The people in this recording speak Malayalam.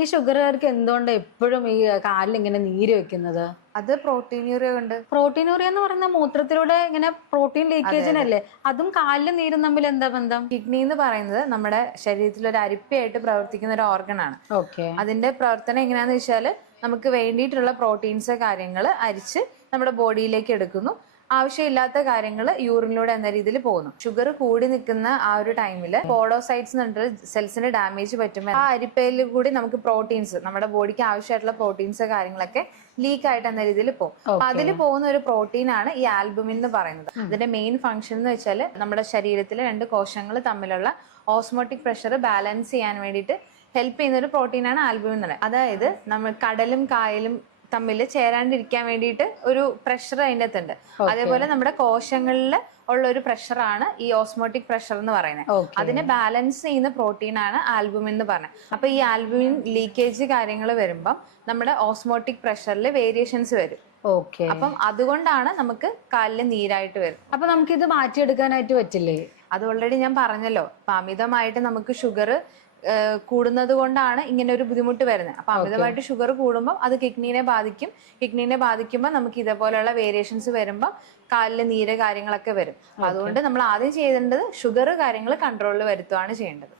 ഈ ഷുഗറുകാർക്ക് എന്തുകൊണ്ട് എപ്പോഴും ഈ കാലിൽ ഇങ്ങനെ നീര് വെക്കുന്നത്? അത് പ്രോട്ടീനൂറിയ കൊണ്ട്. പ്രോട്ടീനൂറിയ എന്ന് പറയുന്ന മൂത്രത്തിലൂടെ ഇങ്ങനെ പ്രോട്ടീൻ ലീക്കേജിനല്ലേ? അതും കാലിലും നീരും തമ്മിൽ എന്താ ബന്ധം? കിഡ്നി എന്ന് പറയുന്നത് നമ്മുടെ ശരീരത്തിൽ ഒരു അരിപ്പയായിട്ട് പ്രവർത്തിക്കുന്ന ഒരു ഓർഗൻ ആണ്. ഓക്കെ. അതിന്റെ പ്രവർത്തനം എങ്ങനെയാന്ന് വെച്ചാൽ നമുക്ക് വേണ്ടിയിട്ടുള്ള പ്രോട്ടീൻസ് കാര്യങ്ങൾ അരിച്ച് നമ്മുടെ ബോഡിയിലേക്ക് എടുക്കുന്നു. ആവശ്യമില്ലാത്ത കാര്യങ്ങൾ യൂറിനിലൂടെ എന്ന രീതിയിൽ പോകുന്നു. ഷുഗർ കൂടി നിൽക്കുന്ന ആ ഒരു ടൈമിൽ പോഡോസൈറ്റ്സ് എന്നിട്ട് സെൽസിന് ഡാമേജ് പറ്റുമ്പോൾ ആ അരിപ്പയിൽ കൂടി നമുക്ക് പ്രോട്ടീൻസ്, നമ്മുടെ ബോഡിക്ക് ആവശ്യമായിട്ടുള്ള പ്രോട്ടീൻസ് കാര്യങ്ങളൊക്കെ ലീക്ക് ആയിട്ട് എന്ന രീതിയിൽ പോകും. അപ്പൊ അതിൽ പോകുന്ന ഒരു പ്രോട്ടീൻ ആണ് ഈ ആൽബുമിൻ എന്ന് പറയുന്നത്. ഇതിന്റെ മെയിൻ ഫംഗ്ഷൻ എന്ന് വെച്ചാൽ നമ്മുടെ ശരീരത്തിലെ രണ്ട് കോശങ്ങൾ തമ്മിലുള്ള ഓസ്മോട്ടിക് പ്രഷർ ബാലൻസ് ചെയ്യാൻ വേണ്ടിയിട്ട് ഹെൽപ്പ് ചെയ്യുന്ന ഒരു പ്രോട്ടീനാണ് ആൽബുമിൻ എന്ന് പറയുന്നത്. അതായത് നമ്മൾ കടലും കായലും തമ്മിൽ ചേരാണ്ടിരിക്കാൻ വേണ്ടിയിട്ട് ഒരു പ്രഷർ അതിൻ്റെ അകത്തുണ്ട്. അതേപോലെ നമ്മുടെ കോശങ്ങളിൽ ഉള്ള ഒരു പ്രഷറാണ് ഈ ഓസ്മോട്ടിക് പ്രഷർ എന്ന് പറയുന്നത്. അതിനെ ബാലൻസ് ചെയ്യുന്ന പ്രോട്ടീനാണ് ആൽബുമിൻ എന്ന് പറയുന്നത്. അപ്പൊ ഈ ആൽബുമിൻ ലീക്കേജ് കാര്യങ്ങൾ വരുമ്പം നമ്മുടെ ഓസ്മോട്ടിക് പ്രഷറിൽ വേരിയേഷൻസ് വരും. ഓക്കെ. അപ്പം അതുകൊണ്ടാണ് നമുക്ക് കാലിൽ നീരായിട്ട് വരും. അപ്പൊ നമുക്ക് ഇത് മാറ്റിയെടുക്കാനായിട്ട് പറ്റില്ലേ? അത് ഓൾറെഡി ഞാൻ പറഞ്ഞല്ലോ. അപ്പൊ അമിതമായിട്ട് നമുക്ക് ഷുഗർ കൂടുന്നത് കൊണ്ടാണ് ഇങ്ങനെ ഒരു ബുദ്ധിമുട്ട് വരുന്നത്. അപ്പൊ അമിതമായിട്ട് ഷുഗർ കൂടുമ്പോൾ അത് കിഡ്നീനെ ബാധിക്കും. കിഡ്നീനെ ബാധിക്കുമ്പോൾ നമുക്ക് ഇതേപോലെയുള്ള വേരിയേഷൻസ് വരുമ്പോൾ കാലില് നീര് കാര്യങ്ങളൊക്കെ വരും. അതുകൊണ്ട് നമ്മൾ ആദ്യം ചെയ്യേണ്ടത് ഷുഗർ കാര്യങ്ങൾ കൺട്രോളിൽ വരുത്തുകയാണ് ചെയ്യേണ്ടത്.